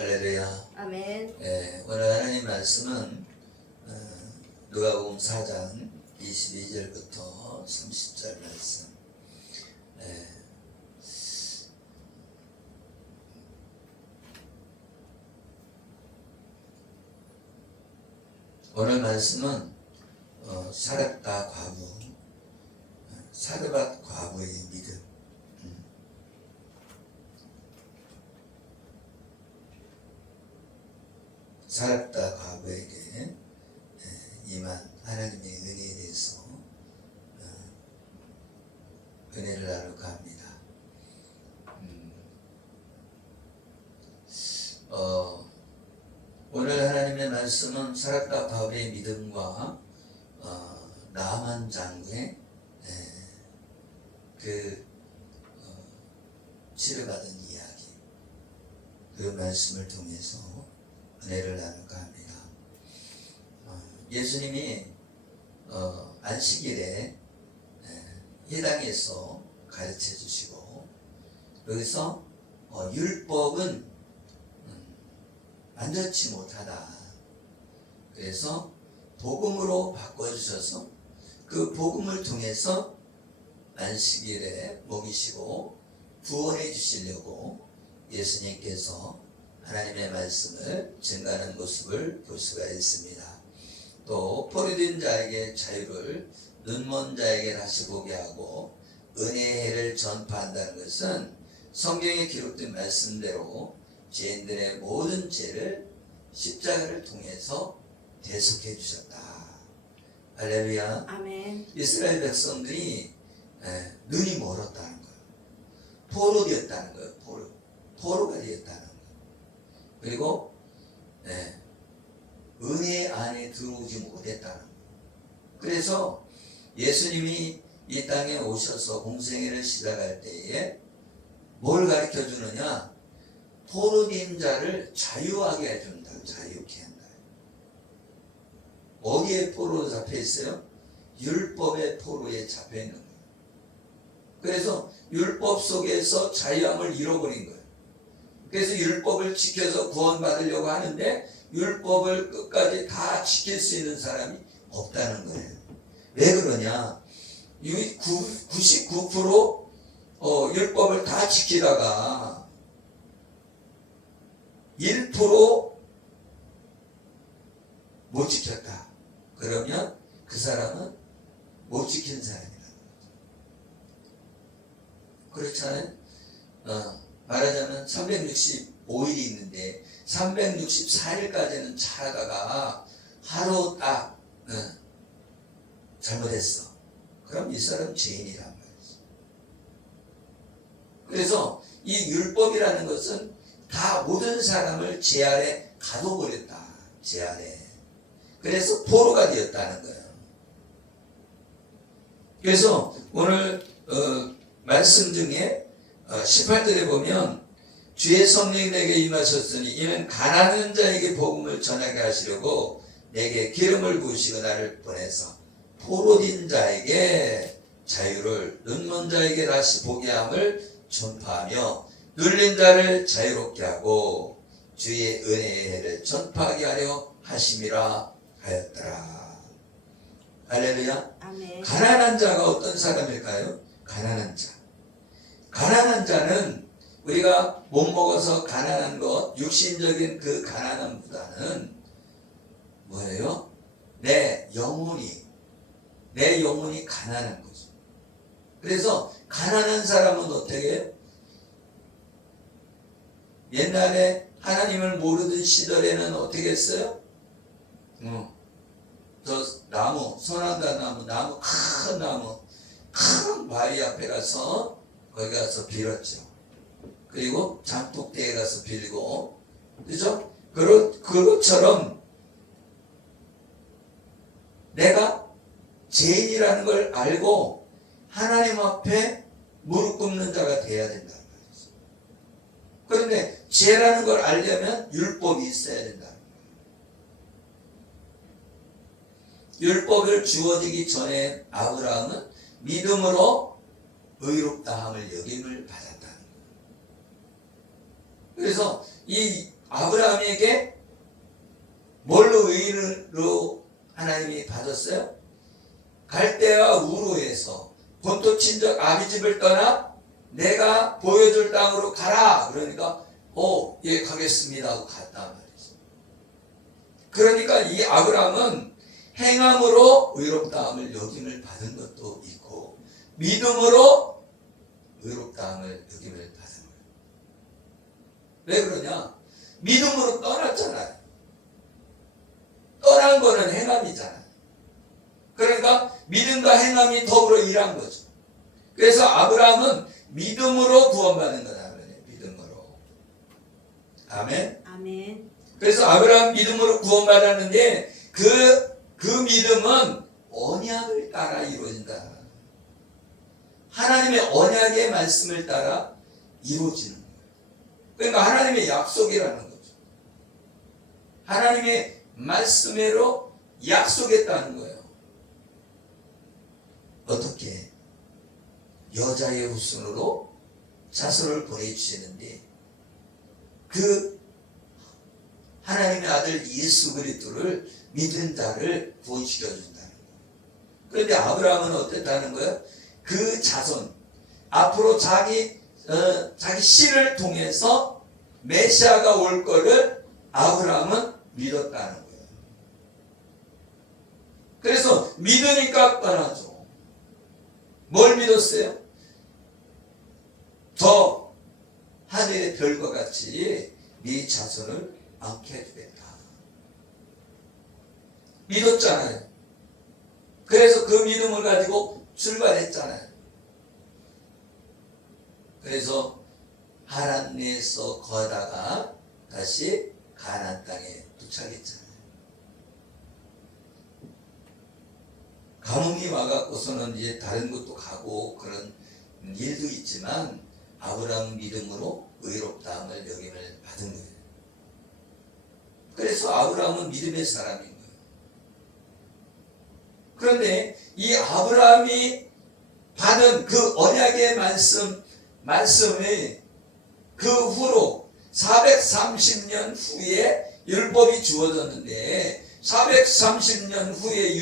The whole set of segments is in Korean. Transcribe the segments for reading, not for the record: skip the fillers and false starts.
할렐루야. 아멘. 오늘 하나님 말씀은 누가복음 4장 22절부터 30절 말씀. 오늘 말씀은 사렙다 과부, 사르밧 과부의 믿음. 사렙다 과부에게 임한 하나님의 은혜에 대해서 은혜를 나누고 합니다. 오늘 하나님의 말씀은 사렙다 과부의 믿음과 나만 장군의 치료받은 이야기, 그 말씀을 통해서 은혜를 나누고 합니다. 예수님이 안식일에 회당에서 가르쳐 주시고, 여기서 율법은 완전치 못하다. 그래서 복음으로 바꿔주셔서 그 복음을 통해서 안식일에 먹이시고 구원해 주시려고 예수님께서 하나님의 말씀을 증가하는 모습을 볼 수가 있습니다. 또 포로된 자에게 자유를, 눈먼 자에게 다시 보게 하고 은혜의 해를 전파한다는 것은 성경에 기록된 말씀대로 죄인들의 모든 죄를 십자가를 통해서 대속해 주셨다. 할렐루야. 아멘. 이스라엘 백성들이 눈이 멀었다는 거예요. 포로되었다는 거예요. 포로가 되었다는 거예요. 그리고 은혜 안에 들어오지 못했다는 거예요. 그래서 예수님이 이 땅에 오셔서 공생애를 시작할 때에 뭘 가르쳐 주느냐? 포로된 자를 자유하게 해준다. 자유케 한다. 어디에 포로로 잡혀 있어요? 율법의 포로에 잡혀 있는 거예요. 그래서 율법 속에서 자유함을 잃어버린 거예요. 그래서 율법을 지켜서 구원받으려고 하는데 율법을 끝까지 다 지킬 수 있는 사람이 없다는 거예요. 왜 그러냐? 99% 율법을 다 지키다가 1% 못 지켰다. 그러면 그 사람은 못 지킨 사람이라는 거죠. 그렇잖아요. 말하자면 365일이 있는데 364일까지는 잘하다가 하루 딱 잘못했어. 그럼 이 사람 죄인이란 말이지. 그래서 이 율법이라는 것은 다 모든 사람을 죄 아래 가둬버렸다. 죄 아래. 그래서 포로가 되었다는 거예요. 그래서 오늘 말씀 중에 18절에 보면 주의 성령이 내게 임하셨으니 이는 가난한 자에게 복음을 전하게 하시려고 내게 기름을 부으시고 나를 보내서 포로된 자에게 자유를, 눈먼 자에게 다시 보게 함을 전파하며 눌린 자를 자유롭게 하고 주의 은혜의 해를 전파하게 하려 하심이라 하였더라. 할렐루야. 아멘. 가난한 자가 어떤 사람일까요? 가난한 자. 가난한 자는 우리가 못 먹어서 가난한 것, 육신적인 그 가난함보다는 뭐예요? 내 영혼이 가난한 거죠. 그래서 가난한 사람은 어떻게 해요? 옛날에 하나님을 모르던 시절에는 어떻게 했어요? 저 나무, 선악과 나무, 큰 바위 앞에 가서 거기 가서 빌었죠. 그리고 장독대에 가서 빌고, 그죠? 그것처럼 내가 죄인이라는 걸 알고 하나님 앞에 무릎 꿇는 자가 돼야 된다는 말이죠. 그런데 죄라는 걸 알려면 율법이 있어야 된다는 거예요. 율법을 주어지기 전에 아브라함은 믿음으로 의롭다함을 여김을 받았다는 거예요. 그래서 이 아브라함에게 뭘로 의인으로 하나님이 받았어요? 갈대아 우르에서 본토 친척 아비집을 떠나 내가 보여줄 땅으로 가라. 그러니까 예 가겠습니다 하고 갔단 말이죠. 그러니까 이 아브라함은 행함으로 의롭다함을 여김을 받은 것도 있고 믿음으로 의롭다함을 여김을 받은 거예요. 왜 그러냐? 믿음으로 떠났잖아요. 떠난 거는 행함이잖아요. 그러니까 믿음과 행함이 더불어 일한 거죠. 그래서 아브라함은 믿음으로 구원받는 거다. 믿음으로. 아멘. 아멘. 그래서 아브라함 믿음으로 구원받았는데 그 믿음은 언약을 따라 이루어진다. 하나님의 언약의 말씀을 따라 이루어지는 거예요. 그러니까 하나님의 약속이라는 거죠. 하나님의 말씀으로 약속했다는 거예요. 어떻게? 여자의 후손으로 자손을 보내주시는데 그 하나님의 아들 예수 그리스도를 믿은 자를 구원시켜 준다는 거예요. 그런데 아브라함은 어땠다는 거예요? 그 자손 앞으로 자기 씨를 통해서 메시아가 올 거를 아브라함은 믿었다는 거예요. 그래서 믿으니까 떠나죠. 뭘 믿었어요? 저 하늘의 별과 같이 네 자손을 많게 해주겠다. 믿었잖아요. 그래서 그 믿음을 가지고 출발했잖아요. 그래서 하란에서 거하다가 다시 가나안 땅에 도착했잖아요. 가뭄이 와갖고서는 이제 다른 곳도 가고 그런 일도 있지만 아브라함 믿음으로 의롭다함을 여김을 받은 거예요. 그래서 아브라함은 믿음의 사람인 거예요. 그런데 이 아브라함이 받은 그 언약의 말씀이 그 후로 430년 후에 율법이 주어졌는데 430년 후에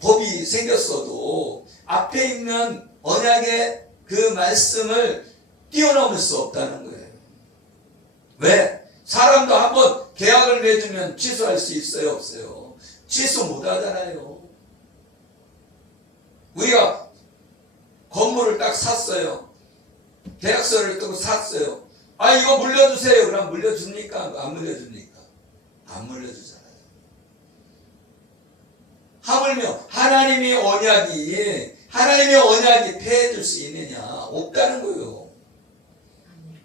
법이 생겼어도 앞에 있는 언약의 그 말씀을 뛰어넘을 수 없다는 거예요. 왜? 사람도 한번 계약을 맺으면 취소할 수 있어요? 없어요? 취소 못 하잖아요. 우리가 건물을 딱 샀어요. 계약서를 뜨고 샀어요. 이거 물려주세요. 그럼 물려줍니까? 안 물려줍니까? 안 물려주잖아요. 하물며 하나님의 언약이 폐해질 수 있느냐? 없다는 거예요.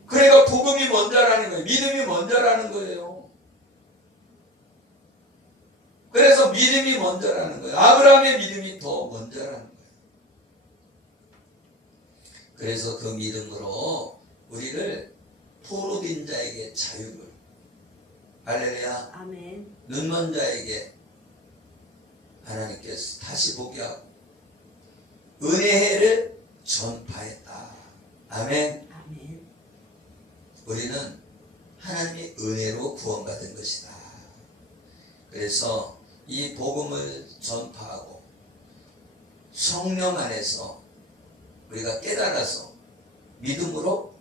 그러니까 복음이 먼저라는 거예요. 믿음이 먼저라는 거예요. 그래서 믿음이 먼저라는 거예요. 아브라함의 믿음이 더 먼저라는 거예요. 그래서 그 믿음으로 우리를 포로된 자에게 자유를, 할렐루야, 아멘. 눈먼 자에게 하나님께서 다시 보게 하고 은혜를 전파했다. 아멘. 아멘. 우리는 하나님의 은혜로 구원받은 것이다. 그래서 이 복음을 전파하고 성령 안에서 우리가 깨달아서 믿음으로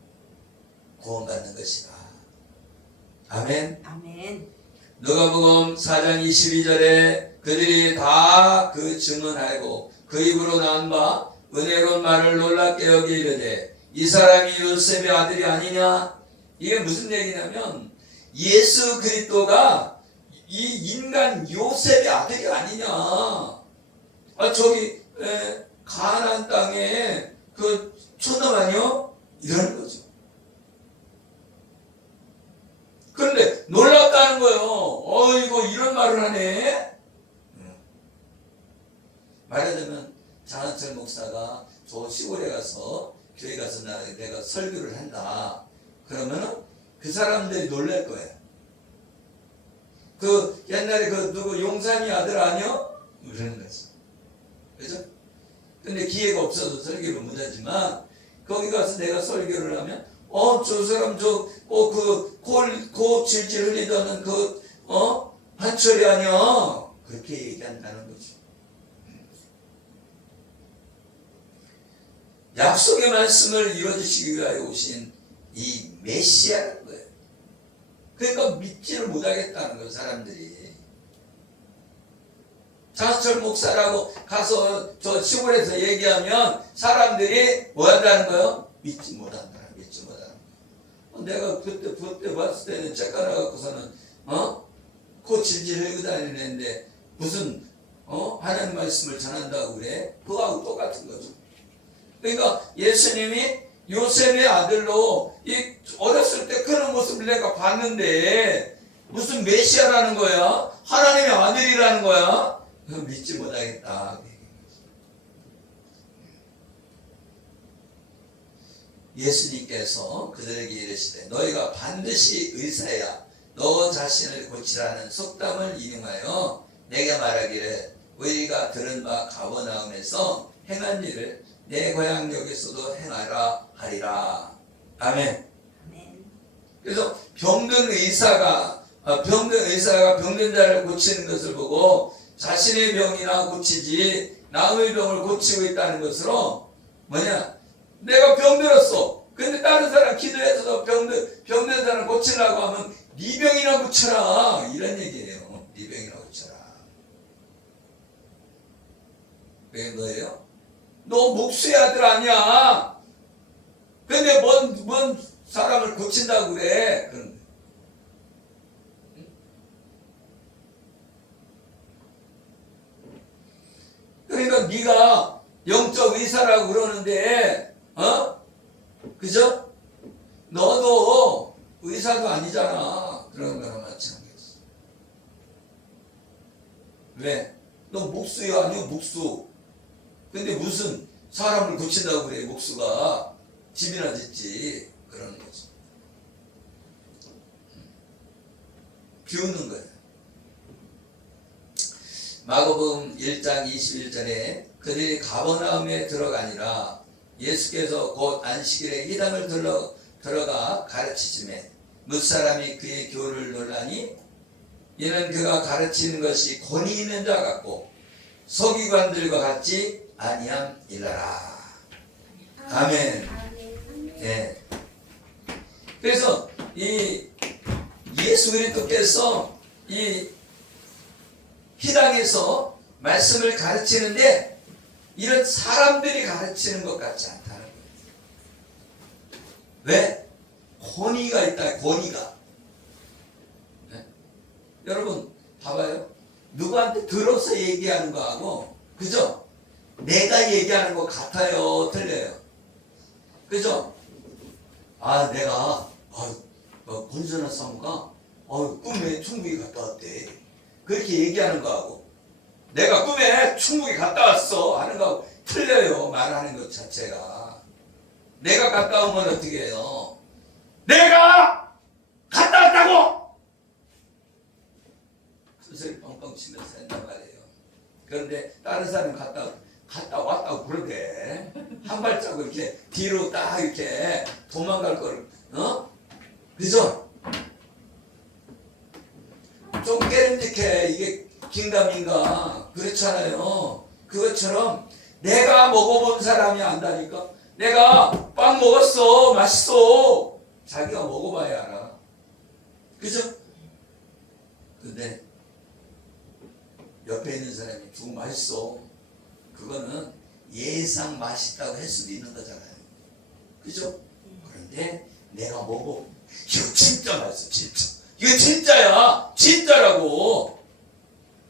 구원받는 것이다. 아멘. 아멘. 누가복음 4장 22절에 그들이 다 그 증언하고 그 입으로 나온 바 은혜로운 말을 놀랍게 여기 이르되 이 사람이 요셉의 아들이 아니냐? 이게 무슨 얘기냐면 예수 그리스도가 이 인간 요셉의 아들이 아니냐? 저기 가나안 땅에 그 촌놈 아니요? 이러는 거죠. 그런데 놀랍다는 거예요. 어이구 이런 말을 하네. 말하자면 장한철 목사가 저 시골에 가서 교회 가서 내가 설교를 한다. 그러면은 그 사람들이 놀랄 거예요. 그 옛날에 그 누구 용산이 아들 아니요? 그러는 거죠. 그죠? 근데 기회가 없어서 설교를 못하지만 거기 가서 내가 설교를 하면 저 사람 코 질질 흘리다는 한철이 아니야. 그렇게 얘기한다는 거죠. 약속의 말씀을 이루어주시기 위하여 오신 이 메시아라는 거예요. 그러니까 믿지를 못하겠다는 거예요, 사람들이. 장하철 목사라고 가서 저 시골에서 얘기하면 사람들이 뭐 한다는 거예요? 믿지 못한다. 믿지 못한다. 내가 그때 봤을 때는 째깔아 갖고서는 코 질질 흘리고 다니는데 무슨 하나님 말씀을 전한다고 그래? 그거하고 똑같은 거죠. 그러니까 예수님이 요셉의 아들로 어렸을 때 그런 모습을 내가 봤는데 무슨 메시아라는 거야? 하나님의 아들이라는 거야? 믿지 못하겠다. 예수님께서 그들에게 이르시되 너희가 반드시 의사야 너 자신을 고치라는 속담을 인용하여 내게 말하기를 우리가 들은 바 가버나움에서 행한 일을 내 고향역에서도 행하라 하리라. 아멘. 그래서 병든 의사가 병든 자를 고치는 것을 보고 자신의 병이나 고치지 남의 병을 고치고 있다는 것으로 뭐냐? 내가 병들었어. 근데 다른 사람 기도해서 병든 사람 고치려고 하면 네 병이나 고쳐라. 이런 얘기예요. 네 병이나 고쳐라. 왜 뭐예요? 너 목수의 아들 아니야. 근데 뭔 사람을 고친다고 그래. 그런 거예요. 그러니까 네가 영적 의사라고 그러는데 그죠? 너도 의사도 아니잖아. 그런 거랑 마찬가지. 왜? 너 목수야 아니야 목수. 근데 무슨 사람을 고친다고 그래. 목수가 집이나 짓지. 그러는 거지. 비웃는 거예요. 마가복음 1장 21절에 그들이 가버나움에 들어가니라. 예수께서 곧 안식일에 이 땅을 들어가 가르치시매 뭇사람이 그의 교를 놀라니 이는 그가 가르치는 것이 권위 있는 자 같고 서기관들과 같지 아니함이라라. 아멘. 네. 그래서 이 예수 그리스도께서 이 희당에서 말씀을 가르치는데 이런 사람들이 가르치는 것 같지 않다는 거예요. 왜? 권위가 있다. 권위가. 네? 여러분 봐봐요. 누구한테 들어서 얘기하는 거하고 그죠? 내가 얘기하는 거 같아요? 틀려요? 그죠? 내가 권선아 사무가 꿈에 충북이 갔다 왔대. 그렇게 얘기하는 거하고 내가 꿈에 충북이 갔다 왔어 하는 거하고 틀려요. 말하는 것 자체가. 내가 갔다 오면 어떻게 해요? 내가 갔다 왔다고! 그 소리 뻥뻥 치면서 한단 말이에요. 그런데 다른 사람이 갔다 왔다고 그러대. 한 발자국 이렇게 뒤로 딱 이렇게 도망갈 거를 그죠? 좀 깨름직해. 이게 긴가민가 그렇잖아요. 그것처럼 내가 먹어본 사람이 안다니까. 내가 빵 먹었어. 맛있어. 자기가 먹어봐야 알아. 그죠? 근데 옆에 있는 사람이 좀 맛있어. 그거는 예상 맛있다고 할 수도 있는 거잖아요. 그죠? 그런데 내가 먹어. 이거 진짜 맛있어. 진짜. 이거 진짜야. 진짜라고.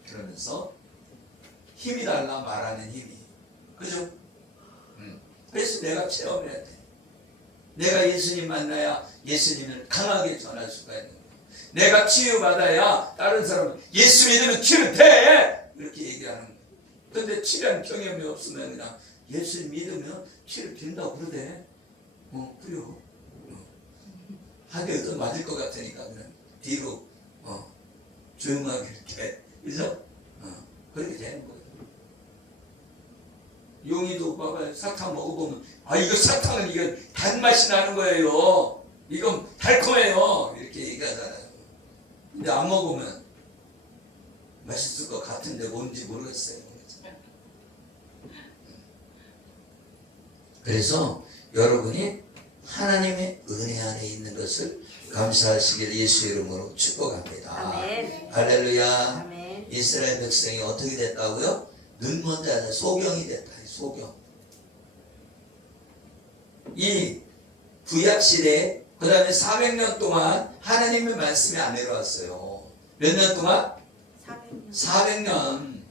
그러면서 힘이 달라 말하는 힘이. 그죠? 그래서 내가 체험해야 돼. 내가 예수님 만나야 예수님을 강하게 전할 수가 있는 거야. 내가 치유받아야 다른 사람은 예수 믿으면 치료돼! 이렇게 얘기하는 거야. 근데 치료한 경험이 없으면 그냥 예수 믿으면 치료된다고 그러대. 그래요. 하게 또 맞을 것 같으니까 그냥 뒤로 조용하게 이렇게. 그죠? 그렇게 되는 거예요. 용이도 봐봐요. 사탕 먹어보면 아 이거 사탕은 이거 단맛이 나는 거예요. 이건 달콤해요. 이렇게 얘기하잖아요. 근데 안 먹으면 맛있을 것 같은데 뭔지 모르겠어요. 그래서 여러분이 하나님의 은혜 안에 있는 것을 감사하시길 예수 이름으로 축복합니다. 아멘. 할렐루야. 아멘. 이스라엘 백성이 어떻게 됐다고요? 눈먼 자는 소경이 됐다. 소경. 이 구약시대에 그 다음에 400년 동안 하나님의 말씀이 안 내려왔어요. 몇 년 동안? 400년. 400년.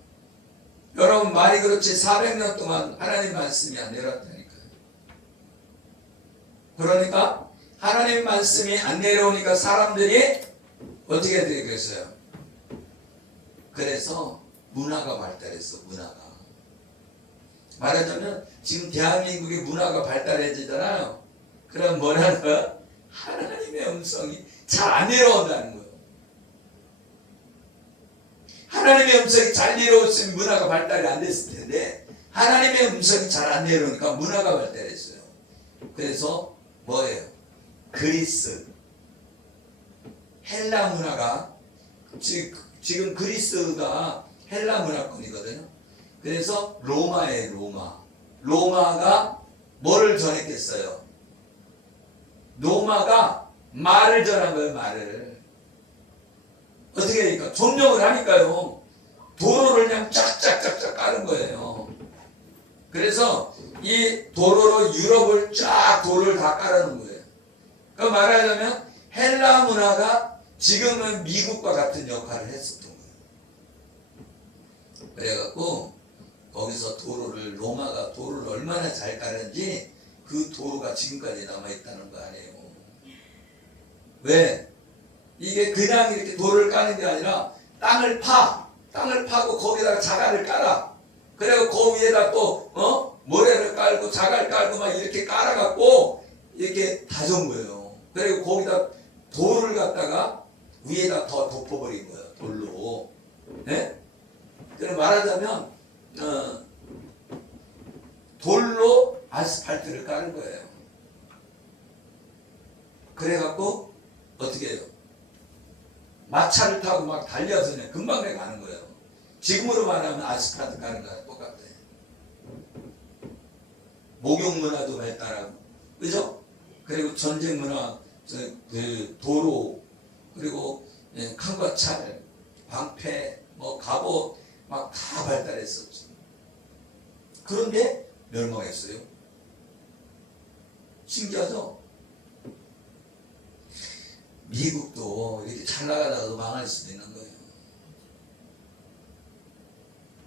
여러분 말이 그렇지 400년 동안 하나님 말씀이 안 내려왔다니까요. 그러니까 하나님 말씀이 안 내려오니까 사람들이 어떻게 되겠어요? 그래서 문화가 발달했어. 문화가. 말하자면 지금 대한민국의 문화가 발달해지잖아요. 그럼 뭐라는 거야? 하나님의 음성이 잘 안 내려온다는 거예요. 하나님의 음성이 잘 내려왔으면 문화가 발달이 안 됐을 텐데 하나님의 음성이 잘 안 내려오니까 문화가 발달했어요. 그래서 뭐예요? 그리스, 헬라 문화가 지금 그리스가 헬라 문화권이거든요. 그래서 로마예요. 로마가 뭐를 전했겠어요? 로마가 말을 전한 거예요. 말을 어떻게 하니까 점령을 하니까요. 도로를 그냥 쫙쫙쫙쫙 까는 거예요. 그래서 이 도로로 유럽을 쫙 도로를 다 깔아놓은 거예요. 그 말하자면 헬라 문화가 지금은 미국과 같은 역할을 했었던 거예요. 그래갖고 거기서 로마가 도로를 얼마나 잘 깔았는지 그 도로가 지금까지 남아있다는 거 아니에요. 왜? 이게 그냥 이렇게 도로를 까는 게 아니라 땅을 파고 거기다가 자갈을 깔아. 그리고 그 위에다 또 모래를 깔고 자갈 깔고 막 이렇게 깔아갖고 이렇게 다져온 거예요. 그리고 거기다 돌을 갖다가 위에다 더 덮어버린 거예요. 돌로. 네? 그럼 말하자면 돌로 아스팔트를 까는 거예요. 그래갖고 어떻게 해요? 마차를 타고 막 달려서 그냥 금방 가는 거예요. 지금으로 말하면 아스팔트 까는 거랑 똑같아요. 목욕 문화도 발달하고, 그죠? 그리고 전쟁 문화, 그 도로, 그리고 칸과찰, 방패, 뭐 갑옷 막 다 발달했었죠. 그런데 멸망했어요. 신기하죠? 미국도 이렇게 잘 나가다가도 망할 수도 있는 거예요.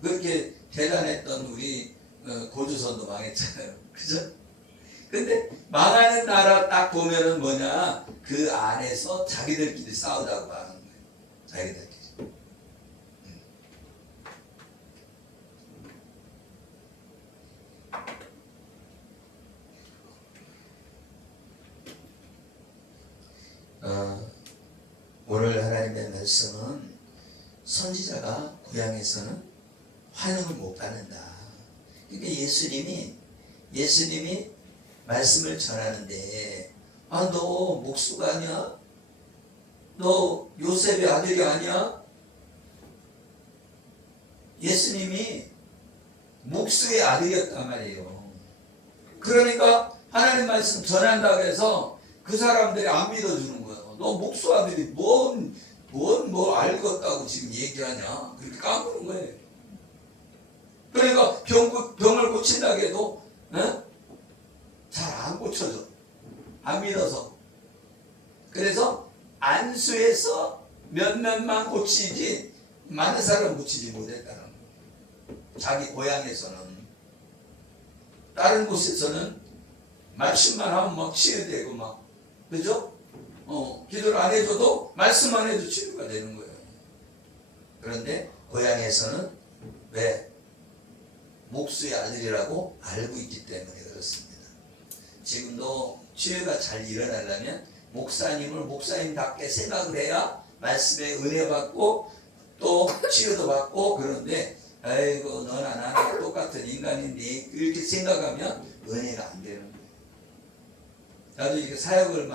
그렇게 대단했던 우리 고조선도 망했잖아요. 그죠? 근데 망하는 나라 딱 보면은 뭐냐, 그 안에서 자기들끼리 싸우다가 망하는 거예요. 자기들끼리. 오늘 하나님의 말씀은 선지자가 고향에서는 환영을 못 받는다. 그러니까 예수님이 말씀을 전하는데, 아, 너 목수가 아니야? 너 요셉의 아들이 아니야? 예수님이 목수의 아들이었단 말이에요. 그러니까 하나님 말씀 전한다고 해서 그 사람들이 안 믿어주는 거예요. 너 목수 아들이 뭘 알겠다고 지금 얘기하냐? 그렇게 까부는 거예요. 그러니까 병을 고친다고 해도 잘 안 고쳐져. 안 믿어서. 그래서 안수해서 몇몇만 고치지 많은 사람 고치지 못했다는 거예요. 자기 고향에서는. 다른 곳에서는 말씀만 하면 막 치유되고 막, 그죠? 기도를 안 해줘도 말씀만 해도 치유가 되는 거예요. 그런데 고향에서는 왜? 목수의 아들이라고 알고 있기 때문에 그렇습니다. 지금도 치유가 잘 일어나려면 목사님을 목사님답게 생각을 해야 말씀에 은혜 받고 또 치유도 받고, 그런데 아이고 너나 나나 똑같은 인간인데 이렇게 생각하면 은혜가 안 되는 거예요. 나도 이렇게 사역을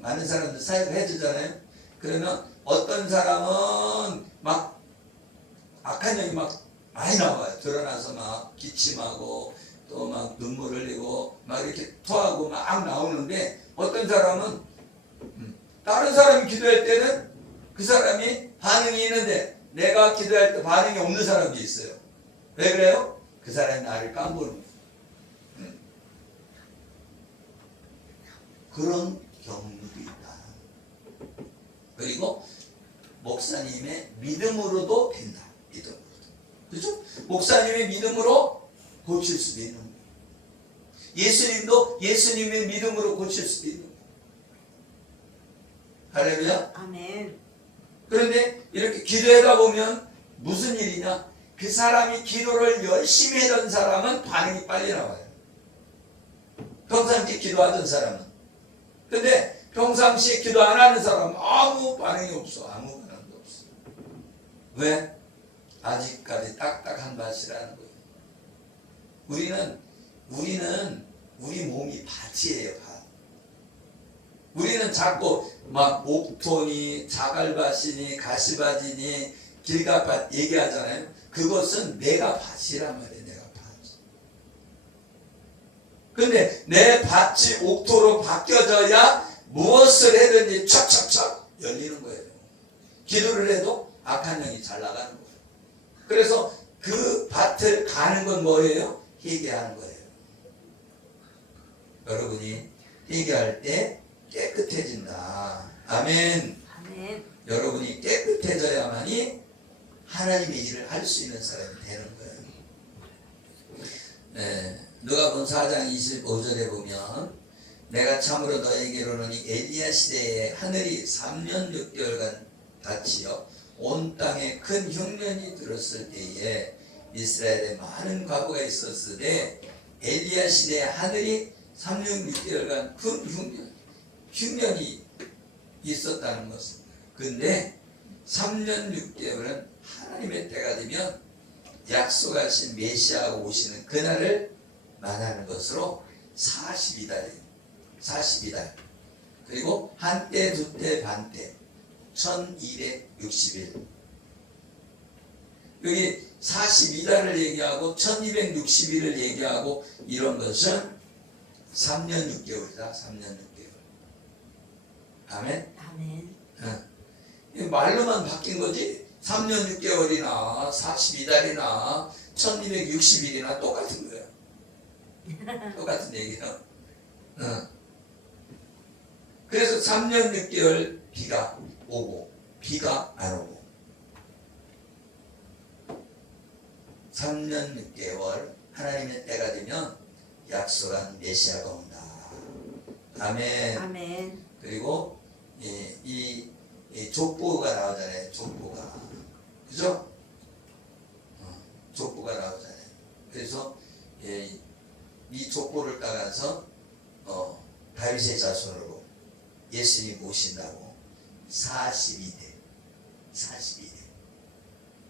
많은 사람들 사역을 해주잖아요. 그러면 어떤 사람은 막 악한 영이 막 많이 나와요. 드러나서 막 기침하고 또 막 눈물 흘리고 막 이렇게 토하고 막 나오는데, 어떤 사람은 다른 사람이 기도할 때는 그 사람이 반응이 있는데 내가 기도할 때 반응이 없는 사람이 있어요. 왜 그래요? 그 사람이 나를 깜보는 거예요. 그런 경우도 있다. 그리고 목사님의 믿음으로도 된다. 믿음으로도. 그렇죠? 목사님의 믿음으로 고칠 수도 있는 거예요. 예수님도 예수님의 믿음으로 고칠 수도 있는 거예요. 할렐루야. 아멘. 그런데 이렇게 기도하다 보면 무슨 일이냐? 그 사람이 기도를 열심히 하던 사람은 반응이 빨리 나와요. 평상시에 기도하던 사람은. 근데 평상시에 기도 안 하는 사람은 아무 반응이 없어. 아무 반응도 없어. 왜? 아직까지 딱딱한 밭이라는 거예요. 우리는 우리 몸이 밭이에요. 밭. 우리는 자꾸 막 옥토니 자갈밭이니 가시밭이니 길가밭 얘기하잖아요. 그것은 내가 밭이란 말이에요. 내가 밭. 근데 내 밭이 옥토로 바뀌어져야 무엇을 해든지 촥촥촥 열리는 거예요. 기도를 해도 악한 영이 잘 나가는 거예요. 그래서 그 밭을 가는 건 뭐예요? 회개하는 거예요. 여러분이 회개할 때 깨끗해진다. 아멘. 아멘. 여러분이 깨끗해져야만이 하나님의 일을 할 수 있는 사람이 되는 거예요. 네, 누가복음 4장 25절에 보면 내가 참으로 너에게로는 이 엘리야 시대에 하늘이 3년 6개월간 닫히어 온 땅에 큰 흉년이 들었을 때에 이스라엘에 많은 과부가 있었으되 엘리야 시대에 하늘이 3년 6개월간 큰 흉년이 있었다는 것입니다. 근데 3년 6개월은 하나님의 때가 되면 약속하신 메시아가 오시는 그날을 말하는 것으로 42달이에요. 42달. 그리고 한때, 두때, 반때 1260일. 여기 42달을 얘기하고 1260일을 얘기하고 이런 것은 3년 6개월이다. 3년 6개월. 아멘. 아멘. 말로만 바뀐 거지 3년 6개월이나 42달이나 1260일이나 똑같은 거예요. 똑같은 얘기예요. 그래서 3년 6개월 비가 오고 비가 안 오고 3년 6개월 하나님의 때가 되면 약속한 메시아가 온다. 아멘. 아멘. 그리고 이 족보가 나오잖아요. 족보가. 그죠? 족보가 나오잖아요. 그래서 이 족보를 따라서 다윗의 자손으로 예수님 오신다고 42대.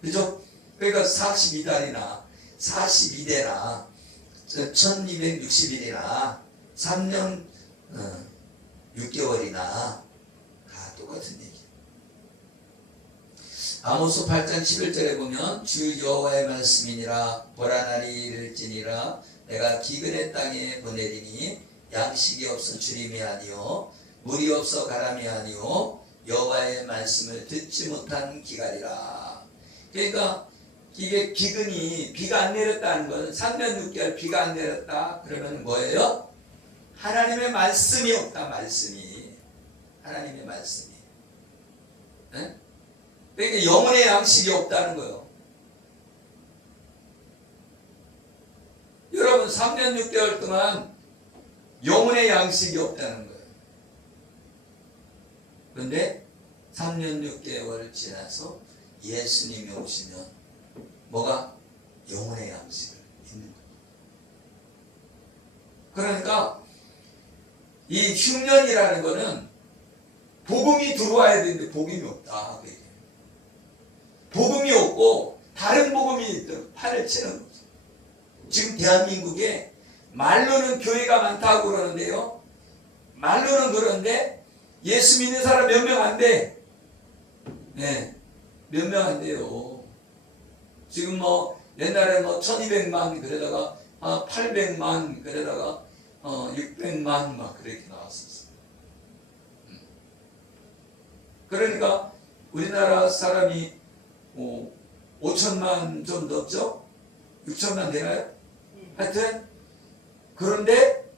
그죠? 그러니까 42달이나 42대나 1260일이나 3년 6개월이나 다 똑같은 얘기예요. 아모스 8장 11절에 보면 주 여호와의 말씀이니라 보라 날이 이를지니라 내가 기근의 땅에 보내리니 양식이 없어 주림이 아니요 물이 없어 가람이 아니요 여호와의 말씀을 듣지 못한 기갈이라. 그러니까 이게 기근이 비가 안 내렸다는 건 3년 6개월 비가 안 내렸다 그러면 뭐예요? 하나님의 말씀이 없다. 말씀이 하나님의 말씀이. 네? 그러니까 영혼의 양식이 없다는 거예요. 여러분 3년 6개월 동안 영혼의 양식이 없다는 거예요. 그런데 3년 6개월 지나서 예수님이 오시면 뭐가? 영혼의 양식을 있는 거예요. 그러니까 이 흉년이라는 거는 복음이 들어와야 되는데 복음이 없다. 복음이 없고 다른 복음이 판을 치는 거죠. 지금 대한민국에 말로는 교회가 많다고 그러는데요. 말로는 그런데 예수 믿는 사람 몇 명 안 돼. 네, 몇 명 안 돼요. 지금 뭐 옛날에 뭐 1200만 그러다가 800만 그러다가 600만 막 그렇게 나왔었어요. 그러니까 우리나라 사람이 5천만 좀 넘죠? 6천만 되나요? 하여튼 그런데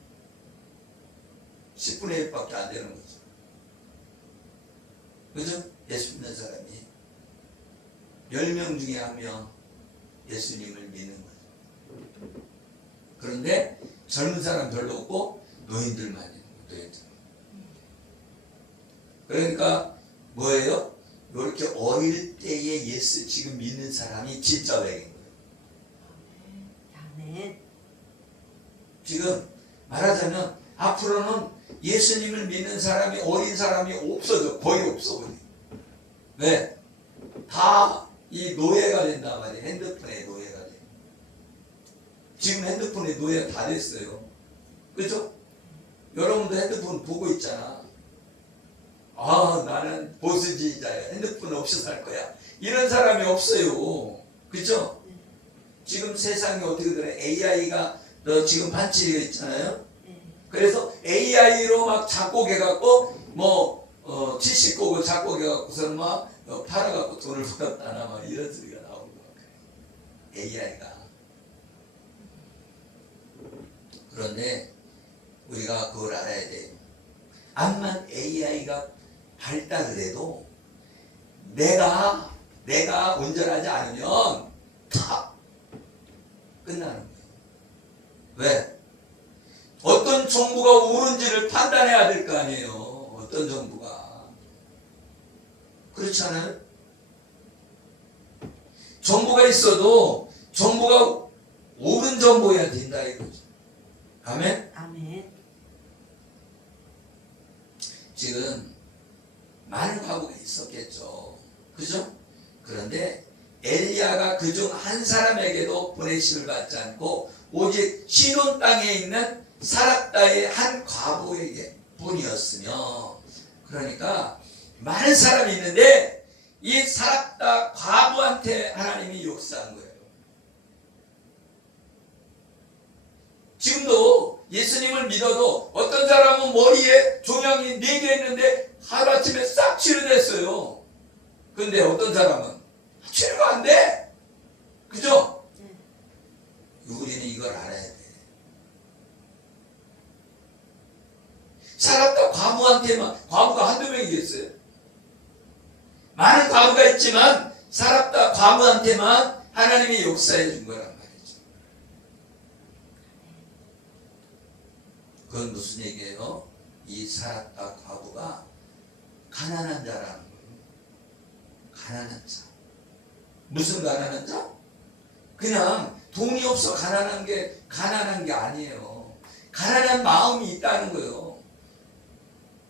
10분의 1밖에 안 되는 거죠. 그죠? 예수 믿는 사람이 10명 중에 1명 예수님을 믿는 거죠. 그런데 젊은 사람 별로 없고 노인들만 있는 거예요. 노인들. 그러니까 뭐예요? 이렇게 어릴 때에 예수 지금 믿는 사람이 진짜 백인 거예요. 아멘. 지금 말하자면 앞으로는 예수님을 믿는 사람이 어린 사람이 없어져. 거의 없어버려. 왜? 다 이 노예가 된단 말이에요. 핸드폰의 노예가 돼. 지금 핸드폰의 노예가 다 됐어요. 그죠? 여러분도 핸드폰 보고 있잖아. 나는 보수주의자야. 핸드폰 없이 살 거야. 이런 사람이 없어요. 그죠? 지금 세상이 어떻게 되나 AI가 지금 반치되어 있잖아요. 그래서 AI로 막 작곡해갖고 뭐 70곡을 작곡해갖고서는 막 팔아갖고 돈을 벌었다나 막 이런 소리가 나오는 거예요. AI가. 그런데 우리가 그걸 알아야 돼요. 암만 AI가 발달을 해도 내가 운전하지 않으면 다 끝나는 거예요. 왜? 어떤 정부가 옳은지를 판단해야 될 거 아니에요. 어떤 정부가. 그렇지 않아요? 정부가 있어도 정부가 옳은 정보여야 된다 이거죠. 아멘? 아멘. 지금 많은 과거가 있었겠죠. 그죠? 그런데 엘리야가 그중 한 사람에게도 보내심을 받지 않고 오직 시돈 땅에 있는 사랍다의 한 과부에게 뿐이었으며, 그러니까 많은 사람이 있는데 이 사랍다 과부한테 하나님이 역사한 거예요. 지금도 예수님을 믿어도 어떤 사람은 머리에 종양이 4개 있는데 하루아침에 싹 치료됐어요. 근데 어떤 사람은 치료가 안 돼. 그죠? 우리는 이걸 알아야 돼. 사랍다 과부한테만, 과부가 한두 명이겠어요? 많은 과부가 있지만 사랍다 과부한테만 하나님이 역사해 준 거란 말이죠. 그건 무슨 얘기예요? 이 사랍다 과부가 가난한 자라는 거예요. 가난한 자. 무슨 가난한 자? 그냥 돈이 없어 가난한 게 아니에요. 가난한 마음이 있다는 거예요.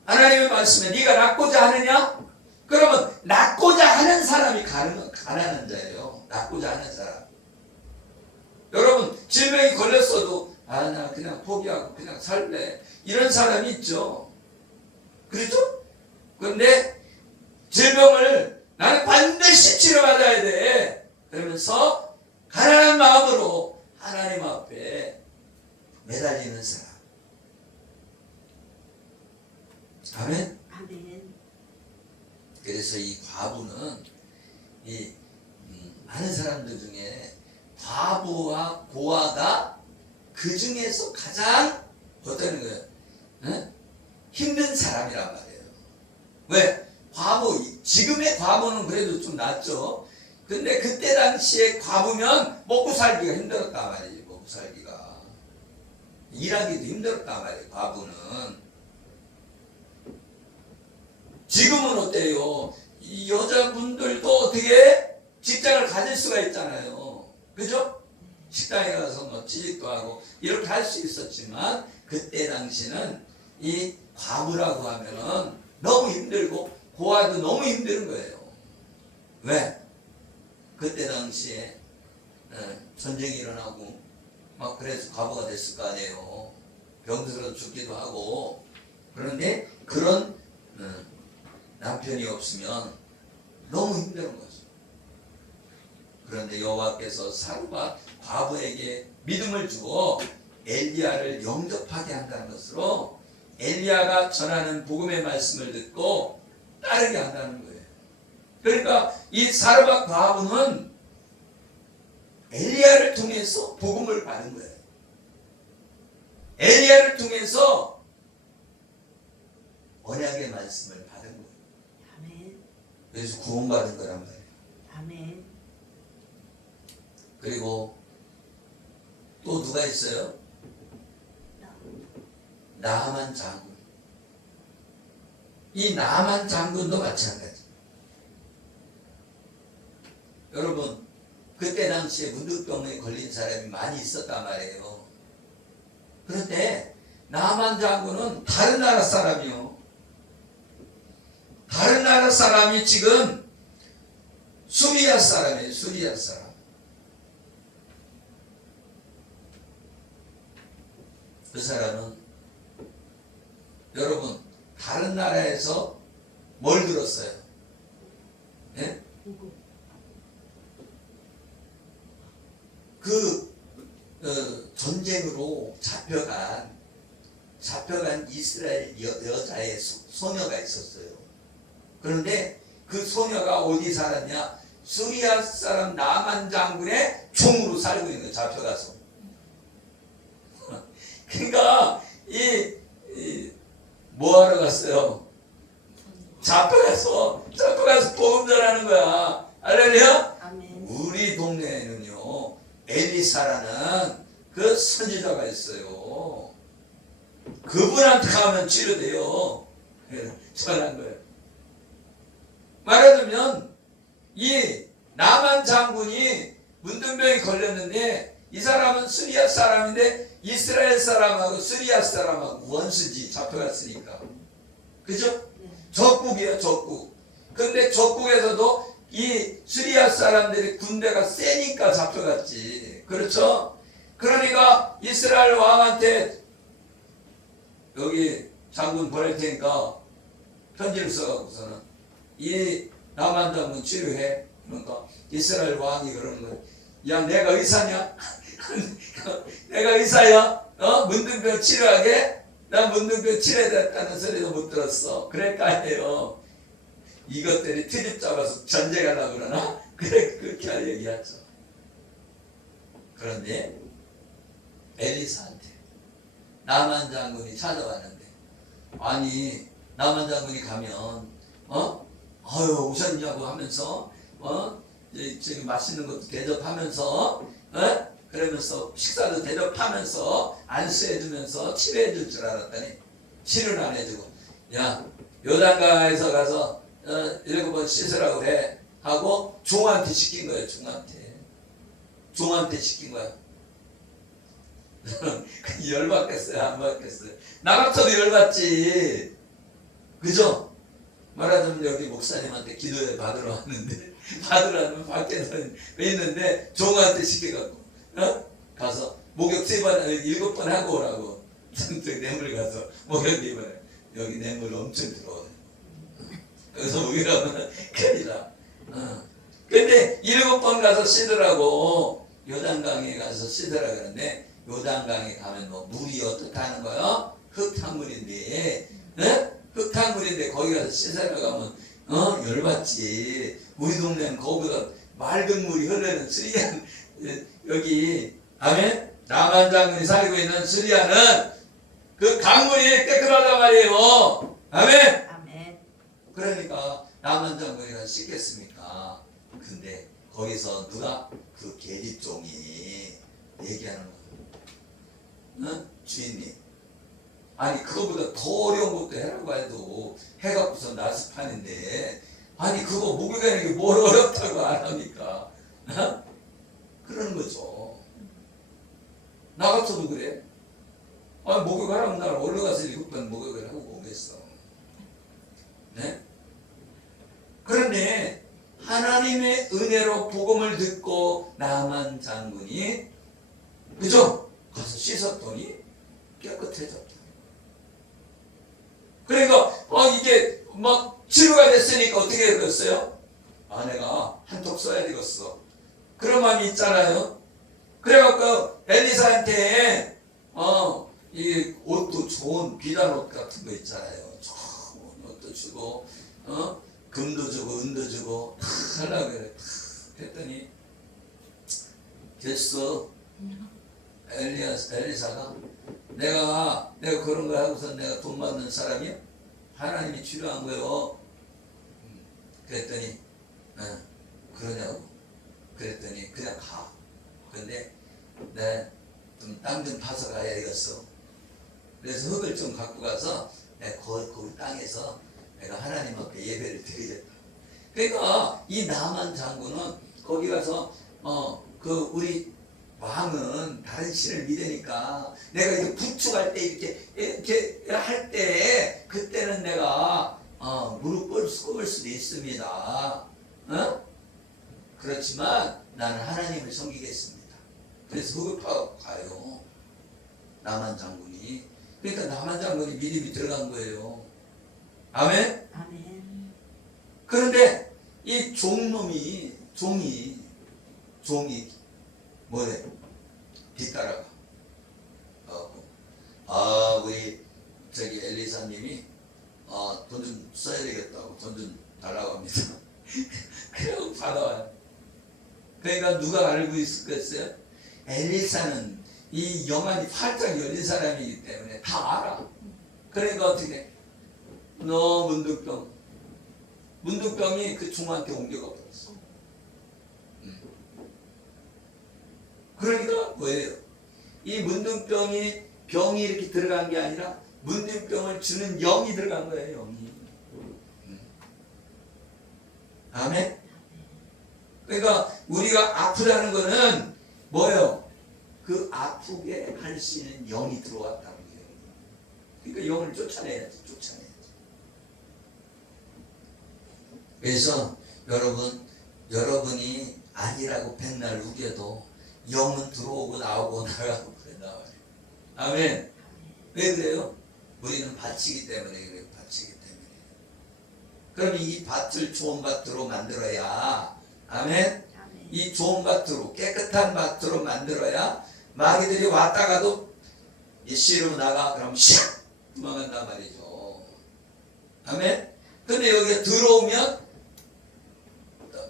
하나님의 말씀에 네가 낳고자 하느냐? 그러면 낳고자 하는 사람이 가난한 자예요. 낳고자 하는 사람. 여러분 질병이 걸렸어도 나 그냥 포기하고 그냥 살래. 이런 사람이 있죠. 그렇죠? 그런데 질병을 나는 반드시 치료받아야 돼. 그러면서 가난한 마음으로 하나님 앞에 매달리는 사람. 아멘? 아멘. 그래서 이 과부는 많은 사람들 중에 과부와 고아가 그 중에서 가장 어떤 거예요? 힘든 사람이란 말이에요. 왜? 지금의 과부는 그래도 좀 낫죠. 근데 그때 당시에 과부면 먹고 살기가 힘들었단 말이에요. 먹고 살기가. 일하기도 힘들었단 말이에요. 과부는. 지금은 어때요? 이 여자분들도 어떻게 직장을 가질 수가 있잖아요. 그죠? 식당에 가서 뭐 취직도 하고 이렇게 할 수 있었지만 그때 당시는 이 과부라고 하면은 너무 힘들고 고아도 너무 힘든 거예요. 왜? 그때 당시에 전쟁이 일어나고 막 그래서 과부가 됐을 거 아니에요. 병들어 죽기도 하고. 그런데 그런 남편이 없으면 너무 힘든 거죠. 그런데 여호와께서 사르밧 과부에게 믿음을 주고 엘리야를 영접하게 한다는 것으로 엘리야가 전하는 복음의 말씀을 듣고 따르게 한다는 거예요. 그러니까 이 사르밧 과부는 엘리야를 통해서 복음을 받은 거예요. 엘리야를 통해서 언약의 말씀을 받은 거예요. 아멘. 그래서 구원받은 거란 말이에요. 아멘. 그리고 또 누가 있어요? 나아만 장군. 이 나아만 장군도 마찬가지. 여러분, 그때 당시에 문둥병에 걸린 사람이 많이 있었단 말이에요. 그런데 나아만 장군은 다른 나라 사람이요. 다른 나라 사람이 지금 수리아 사람이에요. 수리아 사람. 그 사람은 여러분 다른 나라에서 뭘 들었어요? 예? 그 전쟁으로 잡혀간 이스라엘 여자의 소녀가 있었어요. 그런데 그 소녀가 어디 살았냐? 수리아 사람 나만 장군의 종으로 살고 있는 거예요. 잡혀가서. 그러니까 뭐 하러 갔어요? 잡혀가서 복음 전하는 거야. 할렐루야? 아멘. 우리 동네에는요 엘리사라는 그 선지자가 있어요. 그분한테 가면 치료돼요. 전한 거예요. 말하자면 이 나만 장군이 문둥병이 걸렸는데 이 사람은 수리아 사람인데 이스라엘 사람하고 수리아 사람하고 원수지. 잡혀갔으니까. 그죠? 네. 적국이에요. 적국. 근데 적국에서도 이 수리아 사람들이 군대가 세니까 잡혀갔지. 그렇죠? 그러니까 이스라엘 왕한테 여기 장군 보낼 테니까 편지를 써갖고서는 이 나만 장군 치료해. 그러니까 이스라엘 왕이 그러는 거예요. 야, 내가 의사냐? 내가 의사야? 문둥병 치료하게? 나 문둥병 치료했다는 소리도 못 들었어. 그럴까 해요. 이것들이 트집 잡아서 전쟁하려고 그러나? 그래, 그렇게 얘기하죠. 그런데 엘리사한테 나만 장군이 찾아왔는데, 아니 나만 장군이 가면 아유 오셨냐고 하면서 지금 맛있는 것도 대접하면서 그러면서 식사도 대접하면서 안수해주면서 치료해줄 줄 알았더니 치료를 안 해주고, 야 요단강에서 가서 7번 씻으라고 그래 하고 종한테 시킨 거예요. 종한테 시킨 거야. 열받겠어요? 안 받겠어요? 나 같아도 열받지. 그죠? 말하자면 여기 목사님한테 기도회 받으러 왔는데 받으라면 밖에서 있는데 종한테 시켜갖고 가서 목욕 7번 7번 하고 오라고. 뇌물 가서 목욕 2번 여기 뇌물 엄청 들어오네. 그래서 목욕하면 큰일 나. 근데 7번 가서 씻으라고 요단강에 가서 씻으라 그러는데 요단강에 가면 뭐 물이 어떻다는 거요? 흙탕물인데 흙탕물인데 거기 가서 씻으러 가면 열받지. 우리 동네는 거기가 맑은 물이 흐르는 수리안 여기 아멘. 나만 장군이 살고 있는 수리안은 그 강물이 깨끗하단 말이에요. 아멘. 아멘. 그러니까 나만 장군이 가서 씻겠습니까? 근데 거기서 누가 그 계집종이 얘기하는 거예요. 주인님, 아니 그거보다 더 어려운 것도 해라고 해도 해갖고서 나스판인데 아니 그거 목욕하는 게 뭘 어렵다고 안 합니까? 그러는 거죠. 나 같아도 그래. 아니 목욕하라면 날 올라가서 7번 목욕을 하고 오겠어. 네? 그런데 하나님의 은혜 은혜로 복음을 듣고 나만 장군이 그죠? 가서 씻었더니 깨끗해졌다. 그러니까 이게 막 치료가 됐으니까 어떻게 됐어요? 내가 한턱 써야 되겠어. 그런 마음이 있잖아요. 그래갖고 엘리사한테 이 옷도 좋은 비단 옷 같은 거 있잖아요. 좋은 옷도 주고 금도 주고 은도 주고 다 하려고 그래. 했더니 됐어. 엘리사가 내가 그런 거 하고서 내가 돈 받는 사람이야? 하나님이 치료한 거요. 그랬더니 그러냐고. 그랬더니 그냥 가. 근데 내 좀 땅 좀 파서 가야 되겠어. 그래서 흙을 좀 갖고 가서 내가 그 땅에서 내가 하나님 앞에 예배를 드리겠다. 그러니까 이 나만 장군은 거기 가서 그 우리 왕은 다른 신을 믿으니까 내가 이렇게 부축할 때 이렇게 할 때 그때는 내가 무릎 꿇을 수도 있습니다. 그렇지만 나는 하나님을 섬기겠습니다. 그래서 흙을 파고 가요. 나만 장군이. 그러니까 나만 장군이 믿음이 들어간 거예요. 아멘? 아멘. 그런데 이 종이 뭐래? 뒤따라가. 우리 저기 엘리사님이 돈 좀 써야 되겠다고 돈 좀 달라고 합니다. 그래서 받아와요. 그러니까 누가 알고 있었겠어요? 엘리사는 이 영안이 활짝 열린 사람이기 때문에 다 알아. 그러니까 어떻게? 너 문둥병이 그 종한테 옮겨가 버렸어. 그러니까 뭐예요? 이 병이 이렇게 들어간 게 아니라 문둥병을 주는 영이 들어간 거예요. 영이. 아멘? 그러니까 우리가 아프다는 거는 뭐예요? 그 아프게 할 수 있는 영이 들어왔다는 거예요. 그러니까 영을 쫓아내야지. 그래서 여러분이 아니라고 백날 우겨도 영은 들어오고 나오고 나가고 그런단 말이에요. 아멘. 왜 그래요? 우리는 밭이기 때문에 그래요. 밭이기 때문에. 그럼 이 밭을 좋은 밭으로 만들어야, 아멘. 이 좋은 밭으로, 깨끗한 밭으로 만들어야 마귀들이 왔다가도 이 씨로 나가 그럼 샥 도망간단 말이죠. 아멘. 근데 여기에 들어오면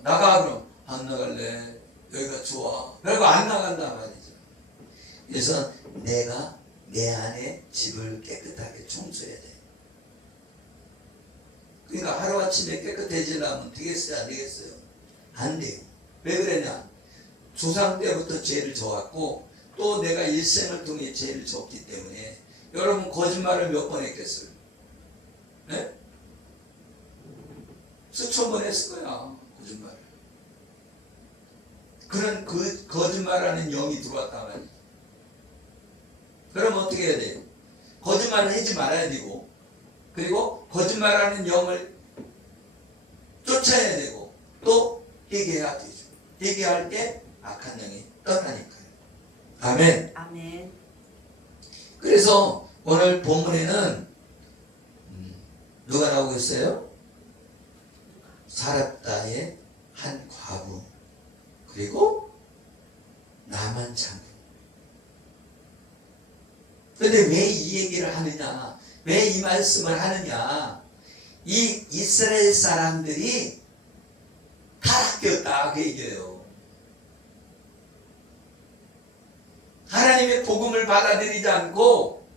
나가 그럼 안 나갈래. 여기가 좋아. 그리고 안 나간단 말이죠. 그래서 내가 내 안에 집을 깨끗하게 청소해야 돼. 그러니까 하루아침에 깨끗해지려면 되겠어요? 안 되겠어요? 안 돼요. 왜 그러냐? 조상 때부터 죄를 져왔고 또 내가 일생을 통해 죄를 졌기 때문에 여러분 거짓말을 몇 번 했겠어요? 네? 수천 번 했을 거야. 거짓말을. 그런 그 거짓말하는 영이 들어왔단 말이야. 그럼 어떻게 해야 돼요? 거짓말을 하지 말아야 되고, 그리고 거짓말하는 영을 쫓아야 되고, 또 회개해야 되죠. 회개할 때 악한 영이 떠나니까요. 아멘. 아멘. 그래서 오늘 본문에는 누가 나오고 있어요? 사렙다의 한 과부, 그리고 나만 장군. 그런데 왜 이 얘기를 하느냐? 왜 이 말씀을 하느냐? 이 이스라엘 사람들이 타락되었다 그 얘기예요. 하나님의 복음을 받아들이지 않고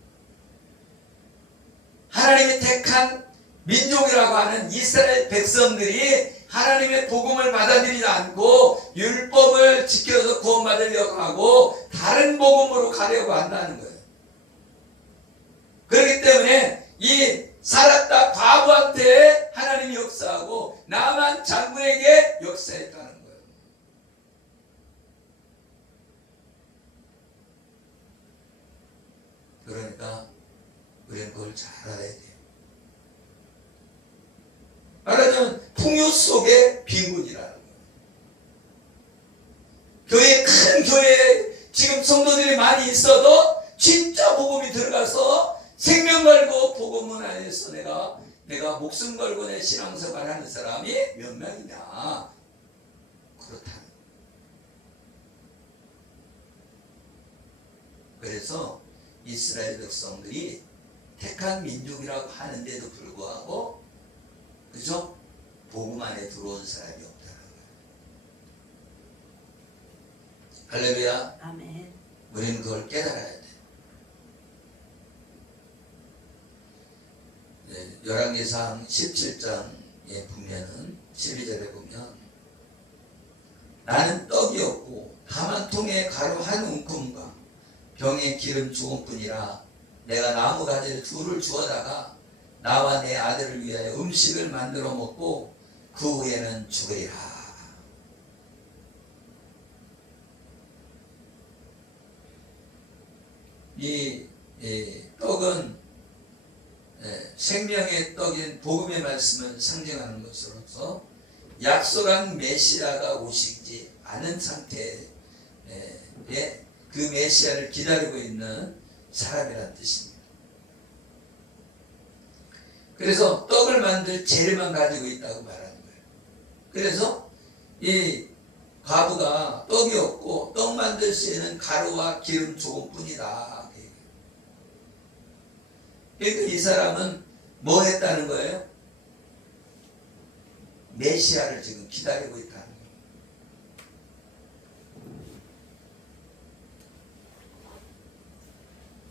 하나님의 택한 민족이라고 하는 이스라엘 백성들이 하나님의 복음을 받아들이지 않고 율법을 지켜서 구원받으려고 하고 다른 복음으로 가려고 한다는 거예요. 그렇기 때문에 이 살았다 과부한테 하나님이 역사하고 나만 장군에게 역사했다는 거예요. 그러니까 우리는 그걸 잘 알아야 돼요. 말하자면 풍요 속의 빈곤이라는 거예요. 있어도 진짜 복음이 들어가서 생명 걸고 복음은 안에서 내가 목숨 걸고 내 신앙생활 하는 사람이 몇 명이냐. 그렇다. 그래서 이스라엘 백성들이 택한 민족이라고 하는데도 불구하고 그죠? 복음 안에 들어온 사람이 없다는 거예요. 할렐루야. 아멘. 우리는 그걸 깨달아야 돼. 네, 열왕기상 17장에 보면은 12절에 보면 나는 떡이 없고 다만 통에 가루 한 움큼과 병에 기름 조금뿐이라 내가 나무 가지를 둘을 주어다가 나와 내 아들을 위하여 음식을 만들어 먹고 그 후에는 죽으리라. 이 떡은 생명의 떡인 복음의 말씀을 상징하는 것으로서 약속한 메시아가 오시지 않은 상태에 그 메시아를 기다리고 있는 사람이라는 뜻입니다. 그래서 떡을 만들 재료만 가지고 있다고 말하는 거예요. 그래서 이 과부가 떡이 없고 떡 만들 수 있는 가루와 기름 조금뿐이다. 그러니까 이 사람은 뭐 했다는 거예요? 메시아를 지금 기다리고 있다는 거예요.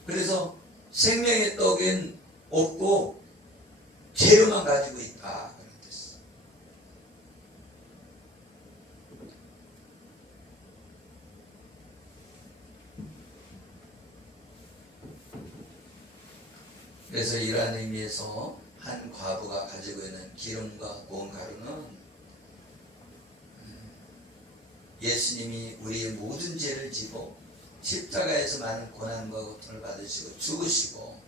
그래서 생명의 떡은 없고 재료만 가지고 있다. 그런 뜻. 그래서 이러한 의미에서 한 과부가 가지고 있는 기름과 고운 가루는 예수님이 우리의 모든 죄를 지고 십자가에서 많은 고난과 고통을 받으시고 죽으시고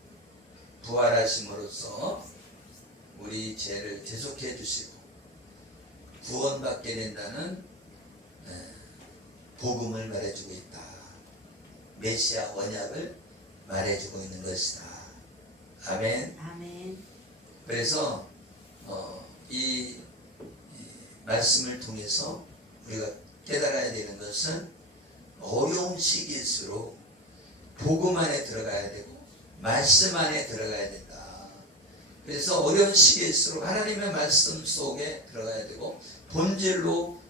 부활하심으로써 우리 죄를 대속해 주시고 구원받게 된다는 복음을 말해주고 있다. 메시아 언약을 말해주고 있는 것이다. 아멘. 아멘. 그래서 이 말씀을 통해서 우리가 깨달아야 되는 것은 어려운 시기일수록 복음 안에 들어가야 되고 말씀 안에 들어가야 된다. 그래서 어려운 시기일수록 하나님의 말씀 속에 들어가야 되고 본질로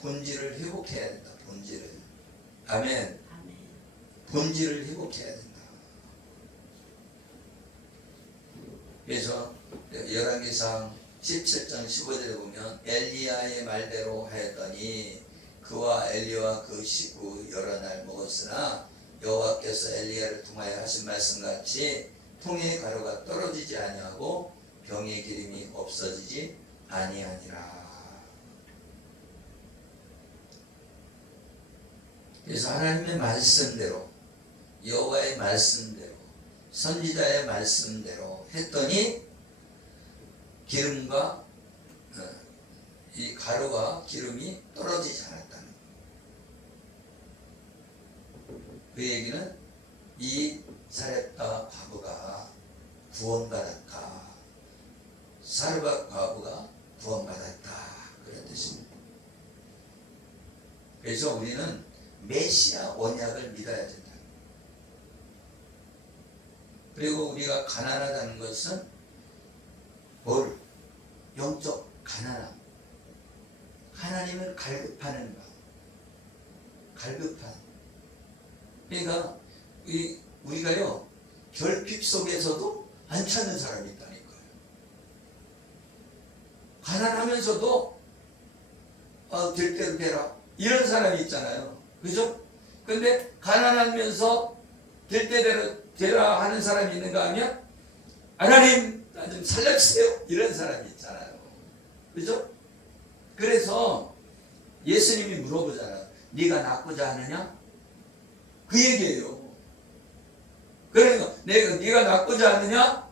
본질을 회복해야 된다. 본질을. 아멘. 아멘. 본질을 회복해야 된다. 그래서 열왕기상 17장 15절에 보면 엘리야의 말대로 하였더니 그와 엘리야와 그 식구 여러 날 먹었으나 여호와께서 엘리야를 통하여 하신 말씀같이 통의 가루가 떨어지지 아니하고 병의 기름이 없어지지 아니하니라. 그래서 하나님의 말씀대로 여호와의 말씀대로 선지자의 말씀대로 했더니 기름과 이 가루와 기름이 떨어지지 않았다는 거예요. 그 얘기는 이 사렙다 과부가 구원받았다. 사르밧 과부가 구원받았다. 그런 뜻입니다. 그래서 우리는 메시아 언약을 믿어야 된다. 그리고 우리가 가난하다는 것은 뭘? 영적 가난함. 하나님을 갈급하는 것. 갈급한. 그러니까 우리가요 결핍 속에서도 안 찾는 사람이 있다니까요. 가난하면서도 될 대로 되라 이런 사람이 있잖아요. 그죠? 근데 가난하면서 될 대로 되라 하는 사람이 있는가 하면 하나님 나 좀 살려주세요 이런 사람이 있잖아요. 그죠? 그래서 예수님이 물어보잖아요. 네가 낫고자 하느냐? 그 얘기예요. 그러니까 네가 낫고자 하느냐?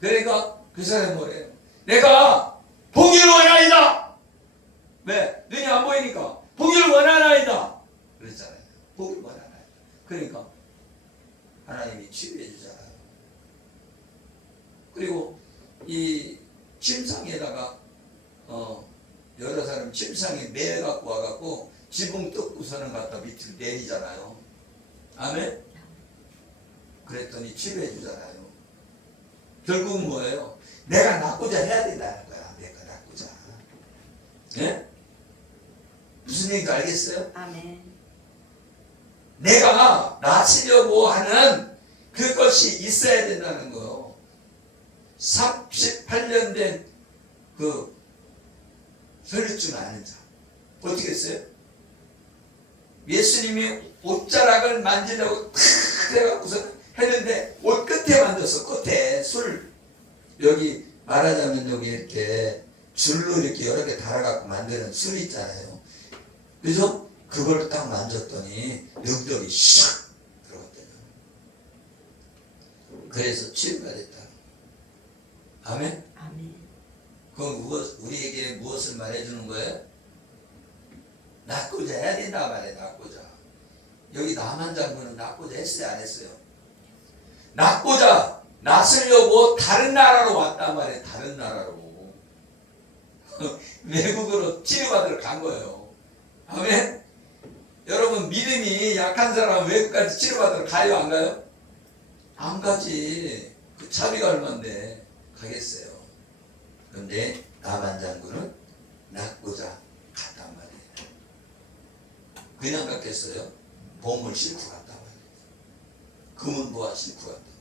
그러니까 그 사람이 뭐래요? 내가 보기를 원하이다. 왜? 눈이 안 보이니까 보기를 원하나이다. 그랬잖아요. 보기를 원하나이다. 그러니까 하나님이 치유해 주잖아요. 그리고 이 침상에다가 여러 사람 침상에 매 갖고 와갖고 지붕 뜯고서는 갖다 밑으로 내리잖아요. 아멘? 그랬더니 치료해 주잖아요. 결국은 뭐예요? 내가 낫고자 해야 된다는 거야. 내가 낫고자. 예? 무슨 얘기인지 알겠어요? 아멘. 내가 낫으려고 하는 그것이 있어야 된다는 거예요. 38년 된 그 혈류증 아는 자. 어떻게 했어요? 예수님이 옷자락을 만지려고 탁 해갖고서 했는데 옷 끝에 만졌어. 끝에 술 여기 말하자면 여기 이렇게 줄로 이렇게 여러 개 달아갖고 만드는 술 있잖아요. 그래서 그걸 딱 만졌더니 능력이 샥 들어갔대요. 그래서 치유가 됐다. 아멘? 아멘. 그럼 우리에게 무엇을 말해주는 거예요? 낫고자 해야 된다 말이에요. 낫고자. 여기 남한 장군은 낫고자 했어요? 안 했어요? 낫고자 낫으려고 다른 나라로 왔단 말이에요. 다른 나라로. 외국으로 치료받으러 간 거예요. 아멘? 여러분 믿음이 약한 사람은 외국까지 치료받으러 가요? 안 가요? 안 가지. 그 차비가 얼만데 가겠어요. 그런데 남한 장군은 낫고자 갔단 말이에요. 그냥 갔겠어요? 보물 싣고 갔단 말이에요. 금은보화 싣고 갔단 말이에요.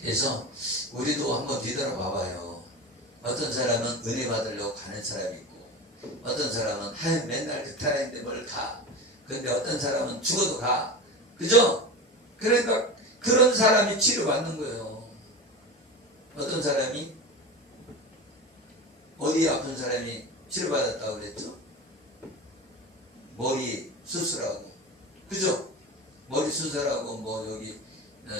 그래서 우리도 한번 뒤돌아봐봐요. 어떤 사람은 은혜 받으려고 가는 사람이 있고 어떤 사람은 맨날 그 타라인데 뭘 가. 그런데 어떤 사람은 죽어도 가. 그죠? 그러니까 그런 사람이 치료받는 거예요. 어떤 사람이 어디 아픈 사람이 치료받았다고 그랬죠? 머리 수술하고 그죠? 머리 수술하고 뭐 여기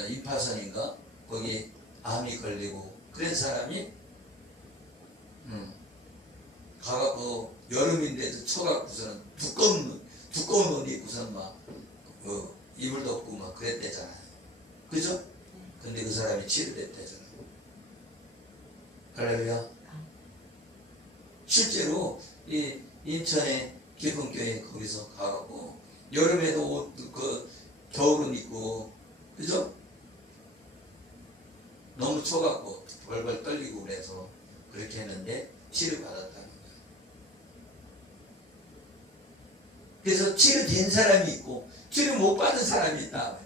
임파선인가 거기 암이 걸리고 그런 사람이 가갖고 여름인데도 쳐갖고서는 두꺼운 옷 입고서는 막 이불 덮고 막 그랬대잖아요. 그죠? 근데 그 사람이 치료됐대잖아요. 할렐루야. 실제로 이 인천의 기쁨교회 거기서 가갖고 여름에도 옷 겨울은 입고 그죠? 너무 추워갖고 벌벌 떨리고 그래서 그렇게 했는데 치료받았다는 거예요. 그래서 치료된 사람이 있고 치료 못 받은 사람이 있다.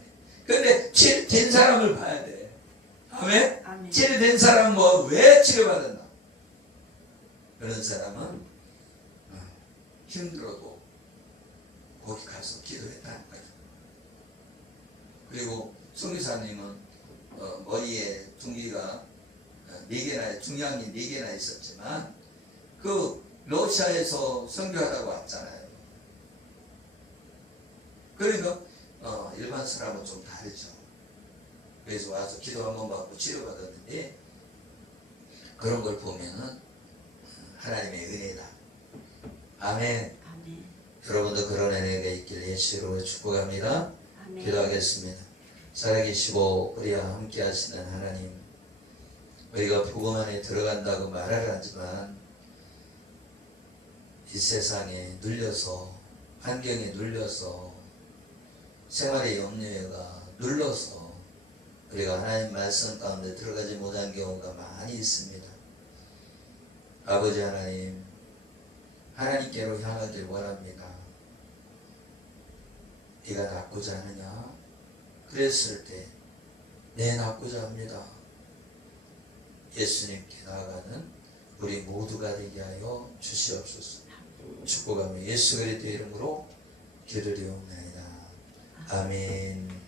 그런데 치료된 사람을 봐야 돼. 아멘? 아멘. 치료된 사람은 뭐 왜 치료받았나? 그런 사람은 힘들어도 거기 가서 기도했다는 거예요. 그리고 송기사님은 머리에 둥기가 4개나 중량이 4개나 있었지만 그 러시아에서 선교하다고 왔잖아요. 그러니까 일반 사람은 좀 다르죠. 그래서 와서 기도 한번 받고 치료받았는데 그런 걸 보면은 하나님의 은혜다. 아멘. 아멘. 여러분도 그런 은혜가 있길 예수로 축복합니다. 아멘. 기도하겠습니다. 살아계시고 우리와 함께 하시는 하나님, 우리가 복음 안에 들어간다고 말을 하지만 이 세상에 눌려서 환경에 눌려서 생활의 염려가 눌러서 우리가 하나님 말씀 가운데 들어가지 못한 경우가 많이 있습니다. 아버지 하나님, 하나님께로 향하길 원합니다. 네가 낫고자 하느냐? 그랬을 때 내 낫고자 합니다. 예수님께 나아가는 우리 모두가 되게 하여 주시옵소서. 축복하며 예수 그리스도의 이름으로 기도드리옵나이다. 아멘.